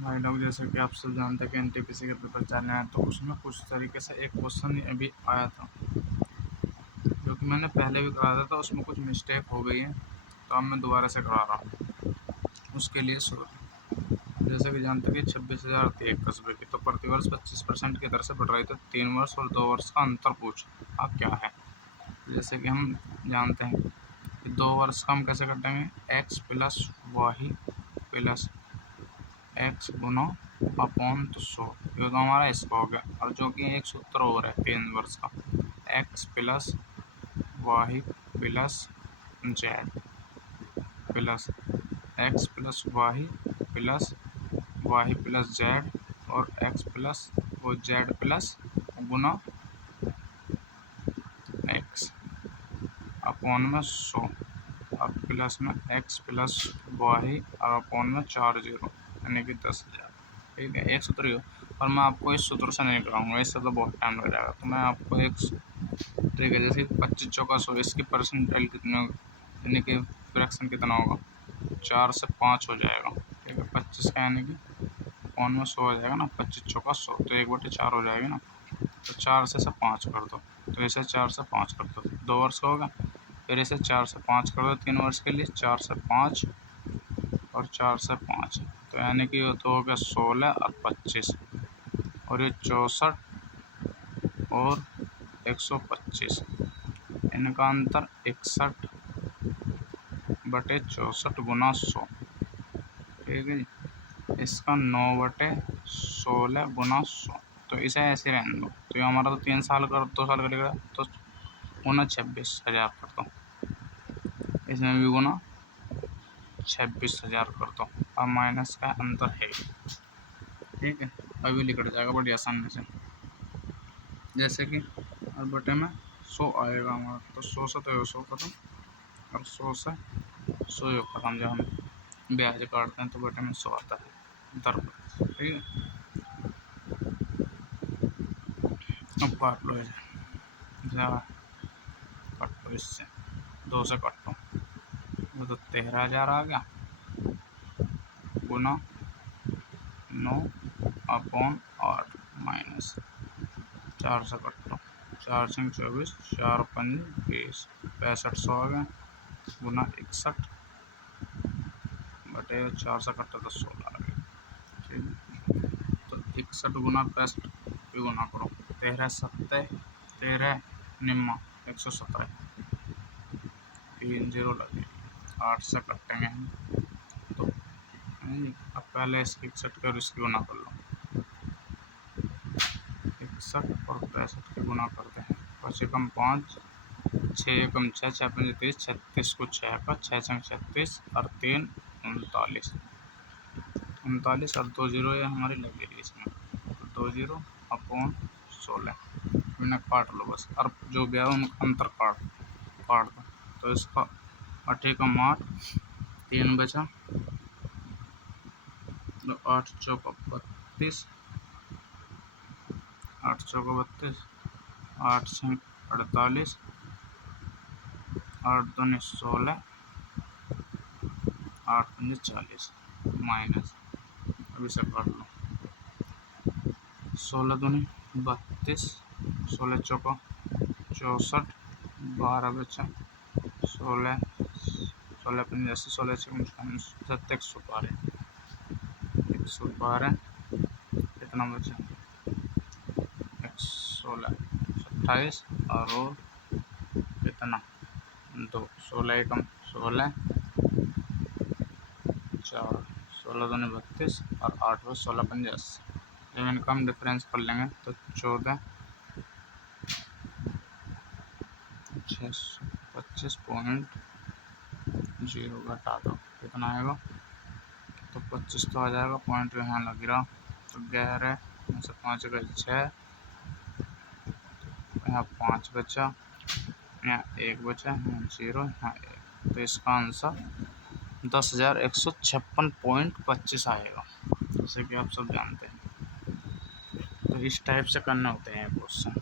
भाई लोग, जैसे कि आप सब जानते हैं कि एनटीपीसी के पेपर चलने हैं, तो उसमें कुछ तरीके से एक क्वेश्चन अभी आया था जो कि मैंने पहले भी कराया था, उसमें कुछ मिस्टेक हो गई है, तो अब मैं दोबारा से करा रहा हूँ। उसके लिए जैसे कि जानते हैं कि 26,000 थी एक कस्बे की, तो प्रतिवर्ष 25% की दर से बढ़ रही थी। 3 वर्ष और 2 वर्ष का अंतर पूछ आप क्या है। जैसे कि हम जानते हैं कि 2 वर्ष का हम कैसे कटेंगे, x plus y plus x गुना अपॉन तो 100, ये तो हमारा इसका हो गया। और जो कि एक सूत्र और है 3 वर्ष का, x plus y plus z plus x plus y plus z और एक्स प्लस वो जेड प्लस गुना एक्स अपॉन में 100 और प्लस में एक्स प्लस वाही और अपॉन में 4 जीरो यानी कि 10,000। ठीक है, एक सूत्र ही हो, और मैं आपको इस सूत्र से नहीं कराऊंगा, इससे तो बहुत टाइम लग जाएगा। तो मैं आपको एक, ठीक है, जैसे 25 चौका 100, इसकी परसेंटाइल कितने होगा, यानी कि फ्रैक्शन कितना होगा, 4 से 5 हो जाएगा। ठीक है, 25 का यानी कि अपॉन में 100 हो जाएगा ना, 25 चौका 100, तो 1/4 हो जाएगी ना। तो 4 से 5 कर दो, तो इसे 4 से 5 कर दो, 2 वर्ष का होगा। फिर इसे 4 से 5 कर दो 3 वर्ष के लिए, 4 से 5 और 4 से 5, तो यानी कि ये तो हो गया 16 और 25, और ये 64 और 125, इनका अंतर 61/64 गुना 100। ठीक है जी, इसका 9/16 गुना 100, तो इसे ऐसे रहने दो। तो ये हमारा तो 3 साल का 2 साल करेगा, तो गुना 26,000 कर दो, इसमें भी गुना 26,000 कर दो, और माइनस का अंतर है। ठीक है, अभी लिख जाएगा बड़ी आसानी से। जैसे कि और बटे में 100 आएगा हमारा, तो 100 से तो 100 खत्म, और 100 से 100 खत्म। जब हम ब्याज काटते हैं तो बटे में 100 आता है दर पर। ठीक है, अब काट लो इसे, काटो इससे, 2 से काटो, वो तो 13,000 आ गया, गुना 9 अपॉन 8 माइनस 4 से काटो, 4 से 24, 4 पंज 20, 6500 आ गया, गुना 61 बटे 4 से कट्टा तो 16 आ गया। ठीक है, तो 61 गुना 65 भी गुना करो, 13 सत्ते 13 निम्मा 117, 3 जीरो लगे, 8 से कटेंगे हम, तो अब पहले इसकी 61 और इसकी गुना कर लो, 61 और 65 की गुना करते हैं, 5 एकम 5, 6 एकम 6, 6 पंजे 30, 36 को 6 का, 6 संग 36 और 3 39, 39 और 2 जीरो ये हमारी लगी रही इसमें, तो 2 जीरो अपॉन 16, मैंने काट लो बस, और जो भी है उनका अंतर काट दो। तो इसका 8 एकम 8, 3 बचा, तो 8 चौका 32, 8 चौका 32, 8 छः 48, 8 दूनी 16, 8 पंजे 40 माइनस, अभी से कर लो, 16 दूनी 32, 16 चौका 64, 12 बचा, 16 पंजे 80, 16 छः 112 कितना बचा, 16 28 और कितना 2, 16 एकम 16, 4, 16 दूनी 32 और 8 और 16 पंजे 80, जब इनका हम डिफरेंस कर लेंगे तो 14 625.0 घटा दो, कितना आएगा, तो 25 तो आ जाएगा, पॉइंट यहाँ लग रहा, तो 11 में से 5 गए 6, यहाँ 5 बचा, यहाँ 1 बचा, यहाँ 0, यहाँ 1, तो इसका आंसर 10,156.25 आएगा, जैसे कि आप सब जानते हैं। तो इस टाइप से करने होते हैं क्वेश्चन।